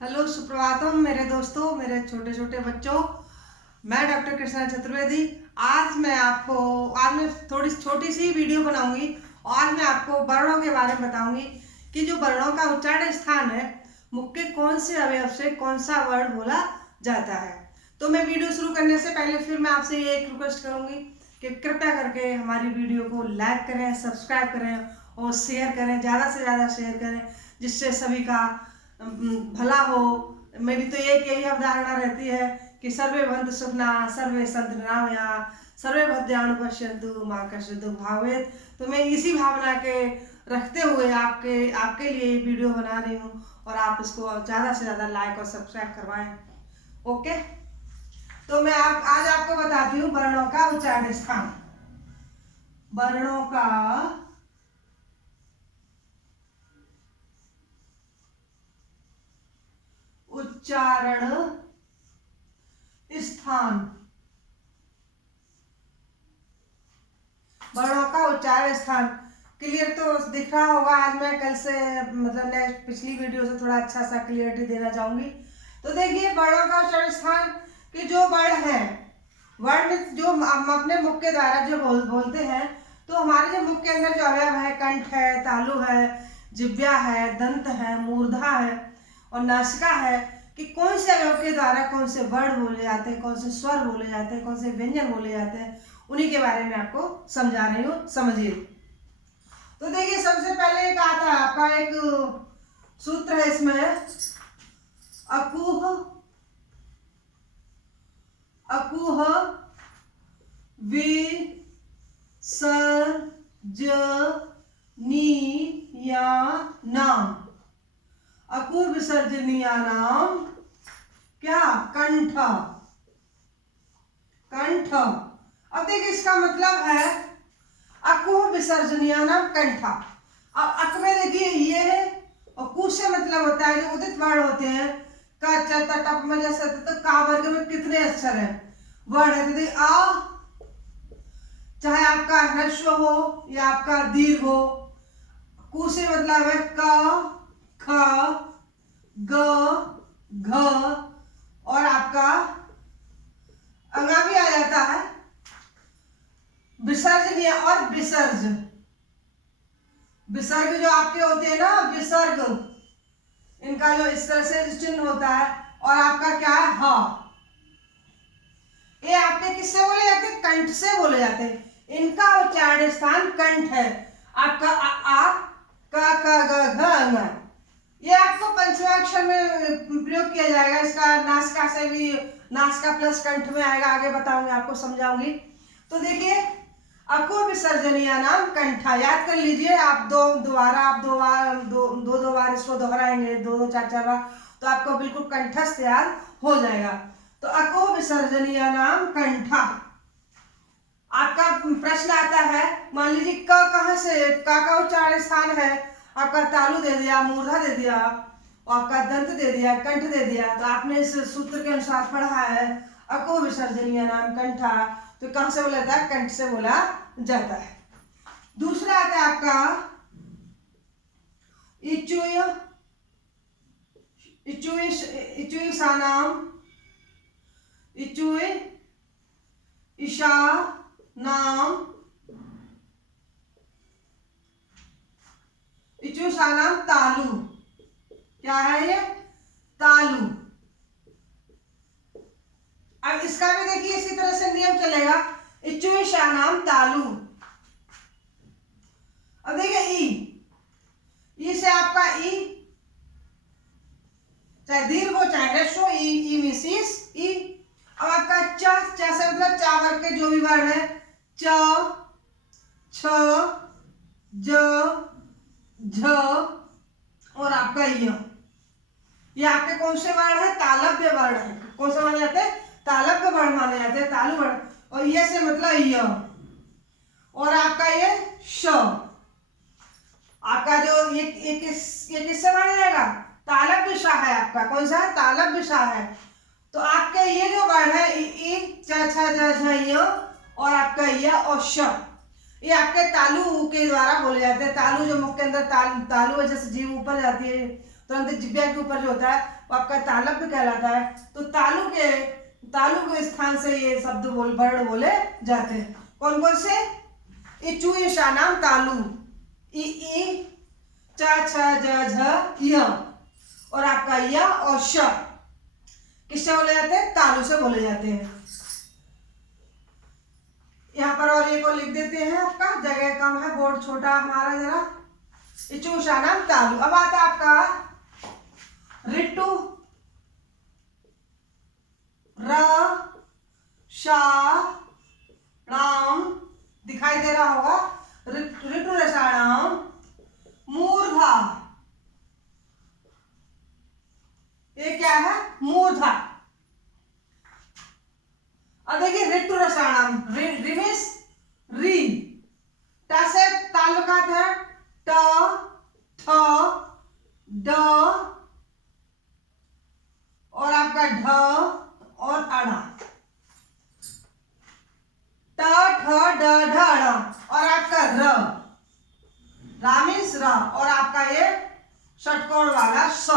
Hello, Suprabhatam मेरे दोस्तों, मेरे छोटे छोटे बच्चों। मैं डॉक्टर कृष्णा चतुर्वेदी। आज मैं थोड़ी छोटी सी वीडियो बनाऊंगी। आज मैं आपको वर्णों के बारे में बताऊंगी कि जो वर्णों का उच्चारण स्थान है, मुख के कौन से अवयव से कौन सा वर्ण बोला जाता है। तो मैं वीडियो शुरू करने से पहले फिर मैं आपसे ये एक रिक्वेस्ट करूंगी कि कृपया करके हमारी वीडियो को लाइक करें, सब्सक्राइब करें और शेयर करें, ज़्यादा से ज़्यादा शेयर करें, जिससे सभी का भला हो। मेरी तो एक यही अवधारणा रहती है कि सर्वे भवन्तु सुखिनः, सर्वे सन्तु निरामयाः, सर्वे भद्राणि पश्यन्तु मा कश्चित् दुःखं भवेत्। तो मैं इसी भावना के रखते हुए आपके लिए वीडियो बना रही हूँ और आप इसको ज़्यादा से ज़्यादा लाइक और सब्सक्राइब करवाएं। ओके, तो मैं आज आपको बताती हूँ वर्णों का उच्चारण स्थान। वर्णों का उच्चारण स्थान। वर्णों का उच्चारण स्थान क्लियर तो दिख रहा होगा। आज मैं कल से मतलब नेक्स्ट पिछली वीडियो से थोड़ा अच्छा सा क्लियरिटी देना चाहूंगी। तो देखिए, वर्णों का उच्चारण स्थान के जो वर्ण है, वर्ण जो हम अपने मुख के द्वारा जो बोलते हैं, तो हमारे जो मुख के अंदर जो अवयव है, कंठ है, तालु है, जिह्वा है, दंत है, मूर्धा है और नासिका है, कि कौन से अवयव के द्वारा कौन से वर्ण बोले जाते हैं, कौन से स्वर बोले जाते हैं, कौन से व्यंजन बोले जाते हैं, उन्हीं के बारे में आपको समझा रही हूँ। समझिए। तो देखिए, सबसे पहले एक आता है आपका एक सूत्र है इसमें, अकुह अकुह विसर्जनीयानाम। अकुह विसर्जनीयानाम क्या? कंठ। कंठ। अब देखिए, इसका मतलब है अकुह विसर्जनीयानाम कंठ। अब अक में देखिए ये है और कु से मतलब होता है जो उदित वर्ण होते हैं, क च त टप में जैसे, तो का वर्ग में कितने अक्षर हैं, वर्ण है। तो आ, चाहे आपका ह्रस्व हो या आपका दीर्घ हो। कु से मतलब है क, ख, ग, घ और आपका अंगा भी आ जाता है, विसर्जनीय और विसर्ज। विसर्ग जो आपके होते हैं ना, विसर्ग, इनका जो इस तरह से चिन्ह होता है, और आपका क्या है, ह। ये आपके किससे बोले जाते हैं? कंठ से बोले जाते हैं। इनका उच्चारण स्थान कंठ है। आपका आ, का, ग, घ, अंग। ये आपको पंचमाक्षर में प्रयोग किया जाएगा। इसका नासिका से भी, नासिका प्लस कंठ में आएगा, आगे बताऊंगी, आपको समझाऊंगी। तो देखिए, अकुह विसर्जनीयानाम कंठा, याद कर लीजिए आप। दो बार इसको दोहराएंगे, दो चार चार बार, तो आपको बिल्कुल कंठस्थ याद हो जाएगा। तो अकुह विसर्जनीयानाम कंठा। आपका प्रश्न आता है, मान लीजिए क कहाँ से, का उच्चारण स्थान है, आपका तालु दे दिया, मूर्धा दे दिया, और आपका दंत दे दिया, कंठ दे दिया। तो आपने इस सूत्र के अनुसार पढ़ा है अकुह विसर्जनीयानाम कंठा, तो कहां से बोला जाता है? कंठ से बोला जाता है। दूसरा आता है आपका इचुय इचुयशानाम, इचुय ईशा नाम, इचुयशानाम तालु। क्या है ये? तालु। अब इसका भी देखिए इसी तरह से नियम चलेगा, इचुयशानाम तालु। अब देखिए ई से आपका ई, चाहे दीर्घ हो चाहे ह्रस्व हो, ई विशेष ई। अब आपका च से मतलब चा वर्ग के जो भी वर्ण है, च, छ, ज, झ और आपका ये आपके कौन से वर्ण है? तालव्य वर्ण है। कौन से माने जाते हैं? तालव्य वर्ण माने जाते हैं, तालु वर्ण। और ये से मतलब य, और आपका ये श। आपका जो ये किससे माना जाएगा? तालव्य सा है आपका। कौन सा है? तालव्य सा है। तो आपके ये जो वर्ण है ई, च, छ, ज, झ, य और आपका य और श, ये आपके तालु के द्वारा बोले जाते हैं। तालु जो मुख के अंदर तालु है, जैसे जीभ ऊपर जाती है, तुरंत जिब्या के ऊपर जो होता है वो आपका तालव्य कहलाता है। तो तालु के स्थान से ये शब्द वर्ण बोले जाते हैं। कौन कौन से? इचु ईशा नाम तालु, ई च छ ज झ य, और आपका य और श किससे बोले जाते हैं? तालु से बोले जाते हैं। यहाँ पर और एक और लिख देते हैं, आपका जगह कम है, बोर्ड छोटा हमारा जरा। इचु ईशा नाम तालु। अब आता है आपका ऋतु, र शा नाम दिखाई दे रहा होगा, ऋतु रसाणाम मूर्धा। ये क्या है? मूर्धा। अब देखिए ऋतु रसाणाम, रिमिस री, ट से ताल्लुकात है, ट ठ ड और आपका ढ और अड़ा, ट ठ ड ढ अड़ा, और आपका र, रामिस र, और आपका ये षटकोण वाला स,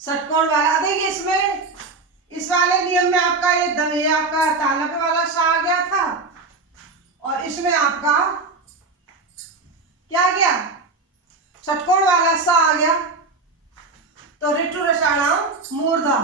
षटकोण वाला। देखिए इसमें इस वाले नियम में आपका ये आपका तालव्य वाला सा आ गया था, और इसमें आपका क्या आ गया? षटकोण वाला सा आ गया। तो ऋतु रसाणाम मूर्धा,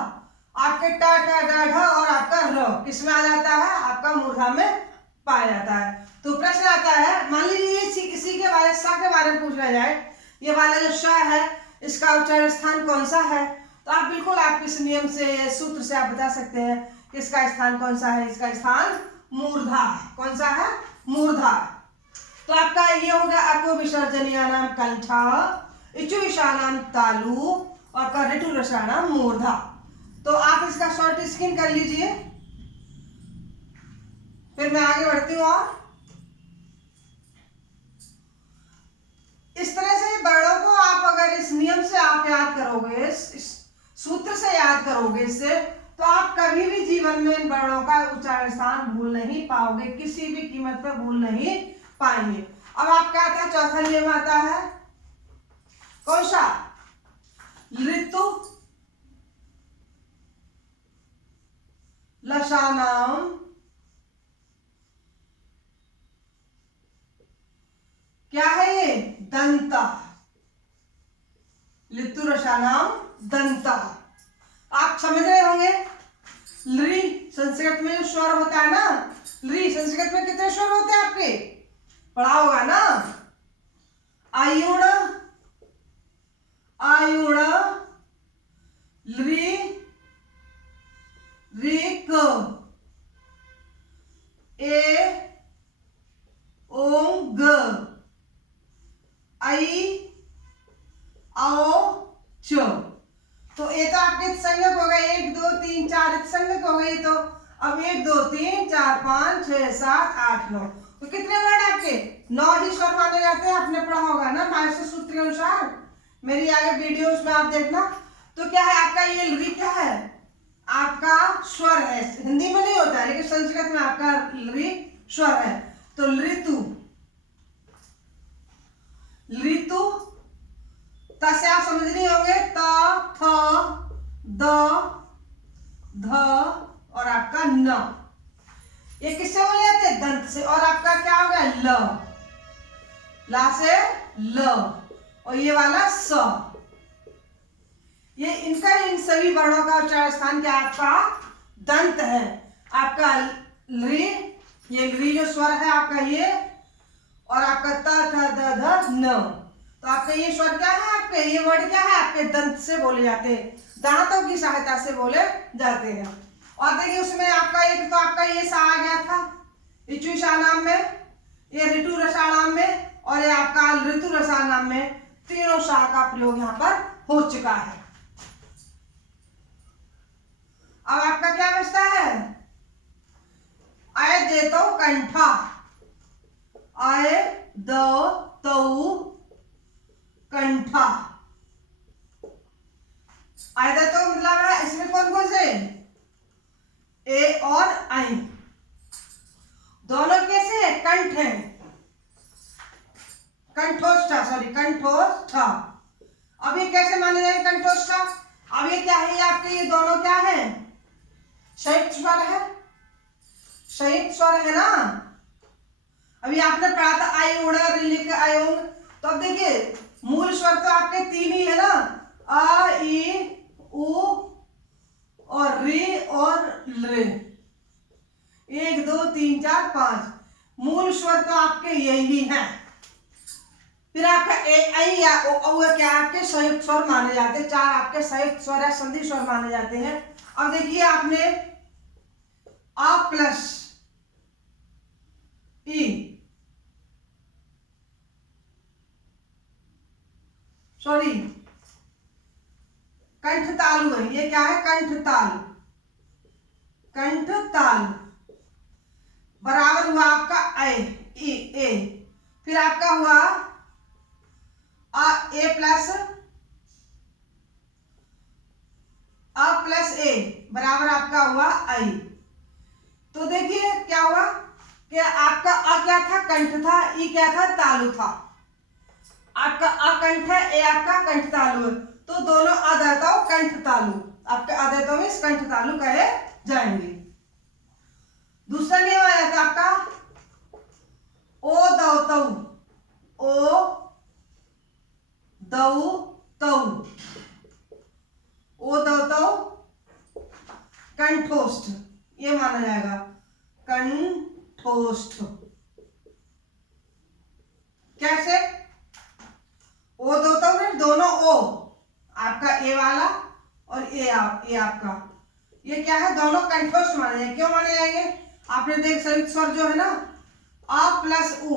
आपके ट ठ ड ढ और आपका र किसमें आ जाता है? आपका मूर्धा में पाया जाता है। तो प्रश्न आता है, मान लीजिए किसी के बारे सा के बारे में पूछा जाए, ये वाला जो श है इसका उच्चारण स्थान कौन सा है? तो आप बिल्कुल आप इस नियम से, सूत्र से आप बता सकते हैं कि इसका स्थान कौन सा है। इसका स्थान मूर्धा है। कौन सा है? मूर्धा। तो आपका ये हो गया अको विसर्जनीयानाम कंठा, इचु ईशानाम तालु और ऋतु रसाणाम मूर्धा। तो आप इसका शॉर्ट स्क्रीन कर लीजिए, फिर मैं आगे बढ़ती हूँ। और इस तरह से वर्णों को आप अगर इस नियम से आप याद करोगे, इस सूत्र से याद करोगे इससे, तो आप कभी भी जीवन में इन वर्णों का उच्चारण स्थान भूल नहीं पाओगे, किसी भी कीमत पर भूल नहीं पाएंगे। अब आपका आता है चौथा नियम, आता है कौन सा? ऋतु लसानाम क्या है? ये दंता, ऋतु रसानाम दंता। आप समझ रहे होंगे, लृ संस्कृत में जो स्वर होता है ना, लृ संस्कृत में कितने स्वर होते हैं आपके? पढ़ा होगा ना। आयुण, आयुण, लृ, ऋक, ए, ओम, ग, आई, आओ, च। तो ये तो आपके संज्ञक हो गए, 1 2 3 4 संज्ञक हो गए। तो अब 1 2 3 4 5 6 7 8 9, तो कितने वर्ड आपके? 9 ही स्वर माने जाते हैं। आपने पढ़ा होगा ना माइसर सूत्र के अनुसार, मेरी आगे वीडियोस में आप देखना। तो क्या है आपका ये लृ क्या है? आपका स्वर है। हिंदी में नहीं होता है, लेकिन संस्कृत में आपका लृ स्वर है। तो ऋतु, ऋतु त से आप समझ नहीं होंगे, त थ द ध और आपका न, ये किससे बोले जाते हैं? दंत से। और आपका क्या हो गया? ल, ला से ल, और ये वाला स। ये इनका इन सभी वर्णों का उच्चारण स्थान क्या आपका? दंत है। आपका लृ, ये लृ जो स्वर है आपका ये, और आपका त थ द ध न, तो आपका ये स्वर क्या है? आपके ये वर्ड क्या है? आपके दंत से बोले जाते हैं, दांतों की सहायता से बोले जाते हैं। और देखिए उसमें आपका एक तो आपका ये सा आ गया था इचु ईशानाम में, ये ऋतु रसाणाम में, और ये आपका ऋतु रसानाम में, तीनों सा का प्रयोग यहाँ पर हो चुका है। अब आपका क्या बचता है? आय दे तो कंठा, आय द तो कंठा। आय दे तो मतलब है इसमें कौन कौन से? ए और आई, दोनों कैसे है? कंठ है, कंठोष्ठा, सॉरी कंठोष्ठा। अब ये कैसे माने जाएंगे कंठोष्ठ का? अब ये क्या है, ये आपके ये दोनों क्या है, संयुक्त स्वर है, संयुक्त स्वर है ना। अभी आपने पढ़ा था आई उड़ा रिलिक आयोंग, तो अब देखिए मूल स्वर तो आपके तीन ही है ना, आ ई उ और रे और रे, 1 2 3 4 5 मूल स्वर तो आपके यही हैं। फिर आपका ए आई या ओ क्या आपके संयुक्त स्वर माने जाते हैं, 4 आपके संयुक्त स्वर या संधि स्वर माने जाते हैं। अब देखिए आपने आ प्लस ई, सॉरी कंठ तालु है, ये क्या है, कंठ ताल, कंठ ताल बराबर हुआ आपका ए, फिर आपका हुआ ए प्लस ए बराबर आपका हुआ आई। तो देखिए क्या हुआ कि आपका अ क्या था, कंठ था, ई क्या था, तालु था। आपका अकंठ है, ए आपका कंठ तालु है, तो दोनों अदाताओं कंठ तालु, आपके अदाताओं में कंठ तालु कहे जाएंगे। दूसरा नियम आ जाता है आपका ओ दौ तौ, ओ दौ तौ, ओ दौ तौ कंठोष्ठ, ये माना जाएगा कंठोष्ठ। कैसे? ओ दो तो फिर दोनों ओ, आपका ए वाला और ए आपका, ये क्या है, दोनों कंठोष्ठ माने जाएंगे। क्यों माने जाएंगे? आपने देख संयुक्त स्वर जो है ना, अ प्लस उ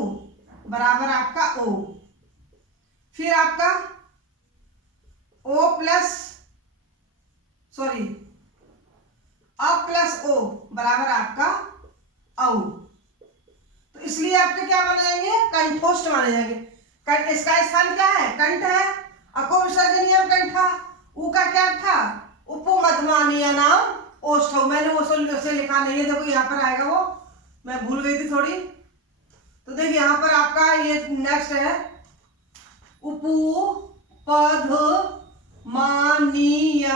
बराबर आपका ओ, फिर आपका ओ प्लस सॉरी अ प्लस ओ बराबर आपका औ, तो इसलिए आपके क्या माने जाएंगे, कंठोष्ठ माने जाएंगे। इसका स्थान क्या है, कंठ है, अको विसर्जनीय कंठा, उ का क्या था, उपमध्यमानीय नाम ओष्ठ। मैंने वो से लिखा नहीं है, देखो यहाँ पर आएगा, वो मैं भूल गई थी थोड़ी। तो देखिए यहाँ पर आपका ये नेक्स्ट है उपु पद मानीय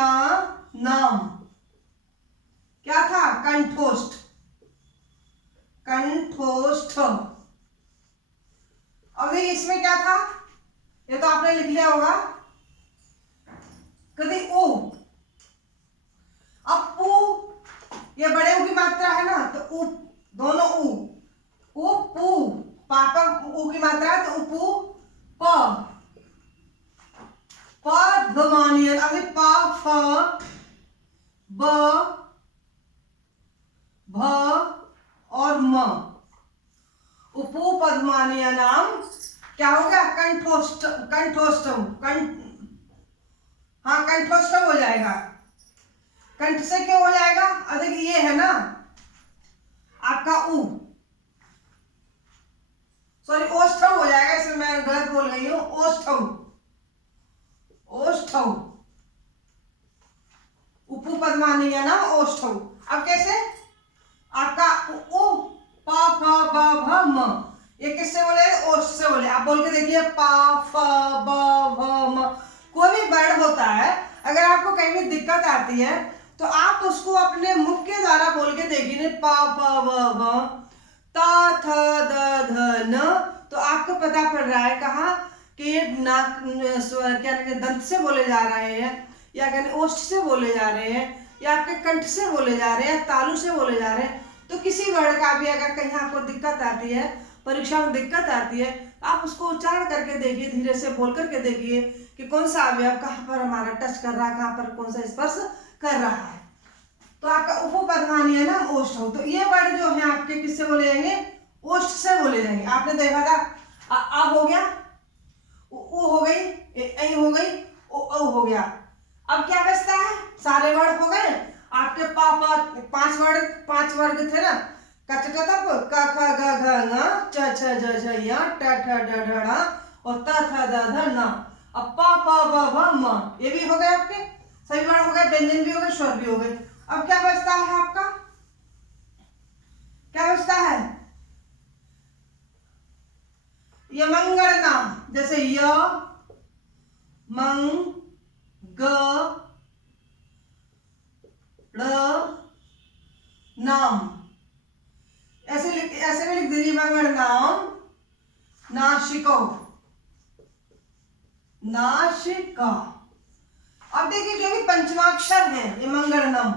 नाम, क्या था, कंठोष्ठ, कंठोष्ठ। अब देखिए इसमें क्या था, ये तो आपने लिख लिया होगा, कभी उ, अब उ ये बड़े उ की मात्रा है ना, तो उ दोनों उ पू, पापा उ की मात्रा है, तो उपू प ध्वमानीय, अभी प फ ब भ और म, उपू पद्मानीय नाम क्या हो गया, कंठोष्ठ, कंठोष्ठम, कंठ, हाँ कंठोष्ठम हो जाएगा। कंठ से क्यों हो जाएगा, अधिक ये है ना आपका उ, सॉरी ओष्ठव हो जाएगा, इसमें मैं गलत बोल गई हूं, ओष्ठव, ओष्ठव, उपु पद्मानीय नाम ओष्ठव। अब कैसे, आपका उ प फ ब भ म, ये किससे बोले, ओष्ठ से बोले। आप बोल के देखिए प फ ब भ म, कोई भी वर्ड होता है, अगर आपको कहीं भी दिक्कत आती है तो आप उसको अपने मुख के द्वारा बोल के देखिए, प फ ब भ त थ द ध न, तो आपको पता पड़ रहा है कहाँ कि नाक क्या कहते दंत से बोले जा रहे हैं, या कहते ओष्ठ से बोले जा रहे हैं, या आपके कंठ से बोले जा रहे हैं, तालु से बोले जा रहे हैं। तो किसी वर्ड का भी अगर कहीं आपको दिक्कत आती है, परीक्षा में दिक्कत आती है, आप उसको उच्चारण करके देखिए, धीरे से बोल करके देखिए कि कौन सा अवयव कहाँ पर हमारा टच कर रहा है, कहाँ पर कौन सा स्पर्श कर रहा है। तो आपका उपपद्मानीय नाम ओष्ठ हो, तो ये वर्ड जो है आपके किससे बोले जाएंगे, ओष्ठ से बोले जाएंगे। आपने देखा था आ हो गया, उ हो गई, ए हो गई, ओ हो गया। अब क्या बचता है, सारे वर्ड हो गए आपके, पांच वर्ग थे ना, क च तप क ख ग घ ङ च छ ज झ य ट ठ ड ढ ण और त थ द ध न। अब प प ब भ म, ये भी हो गए आपके, सभी वर्ड हो गए, व्यंजन भी हो गए, स्वर भी हो गए। अब क्या बचता है आपका, क्या बचता है, यमंगल नाम, जैसे य नाम, ऐसे भी लिख दीजिए मंगल नाम, नासिको, नासिका। अब देखिए जो भी पंचमाक्षर है ये मंगलनम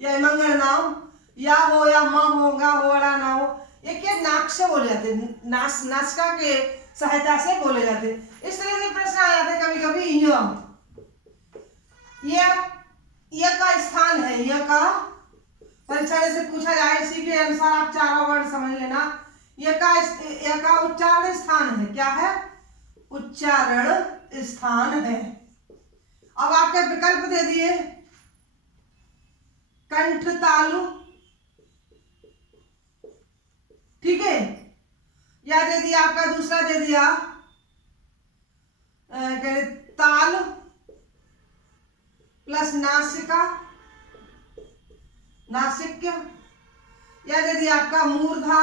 या मंगल नाम, या हो या म होगा हो वाला ना हो, ये क्या नाक से बोले जाते, नासिका के सहायता से बोले जाते। इस तरह से प्रश्न आ जाते कभी कभी। यह का स्थान है, यह का परीक्षा जैसे पूछा जाए इसी के अनुसार आप चारों वर्ड समझ लेना। यह का उच्चारण स्थान है, क्या है? उच्चारण स्थान है। अब आपके विकल्प दे दिए, कंठ तालु, ठीक है, या दे दिया आपका दूसरा दे दिया ताल प्लस नासिका, नासिक्य, या दे दिया आपका मूर्धा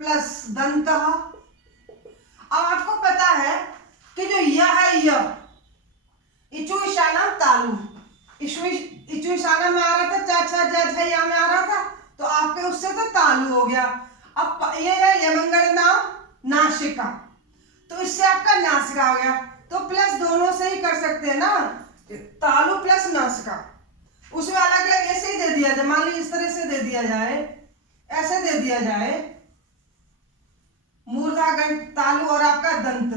प्लस दंत। अब आपको पता है कि जो यह है यह इचु ईशानम तालु, इचु ईशानम में आ रहा था, चा में आ रहा था, तो आपके उससे तो तालु हो गया। अब ये है यमंगल नाम नासिका, तो इससे आपका नासिका हो गया। तो प्लस दोनों से ही कर सकते हैं ना, तालु प्लस नासिका। उसमें अलग अलग ऐसे ही दे दिया जाए, मान लीजिए इस तरह से दे दिया जाए, ऐसे दे दिया जाए मूर्धा गंठ तालु और आपका दंत,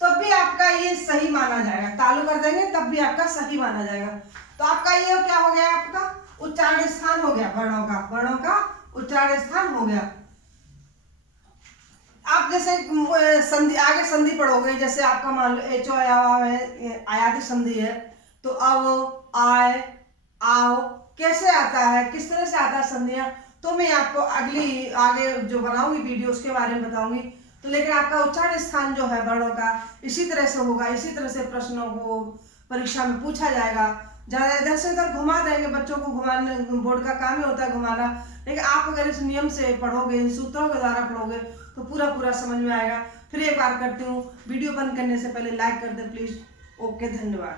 तब भी आपका ये सही माना जाएगा। तालु कर देंगे तब भी आपका सही माना जाएगा। तो आपका ये क्या हो गया? आपका उच्चारण स्थान हो गया, वर्णों का उच्चारण स्थान हो गया। आप जैसे संधि, आगे संधि पढ़ोगे, जैसे आपका मान लो एचो आयादी संधि है, तो अब आय आओ कैसे आता है, किस तरह से आता है संधियां, तो मैं आपको अगली आगे जो बनाऊंगी वीडियो उसके बारे में बताऊंगी। तो लेकिन आपका उच्चारण स्थान जो है वर्णों का इसी तरह से होगा, इसी तरह से प्रश्नों को परीक्षा में पूछा जाएगा। ज़्यादा इधर से उधर घुमा देंगे, बच्चों को घुमाने, बोर्ड का काम ही होता है घुमाना, लेकिन आप अगर इस नियम से पढ़ोगे, इन सूत्रों के द्वारा पढ़ोगे तो पूरा समझ में आएगा। फिर एक बार करती हूँ, वीडियो बंद करने से पहले लाइक कर दें प्लीज़। ओके, धन्यवाद।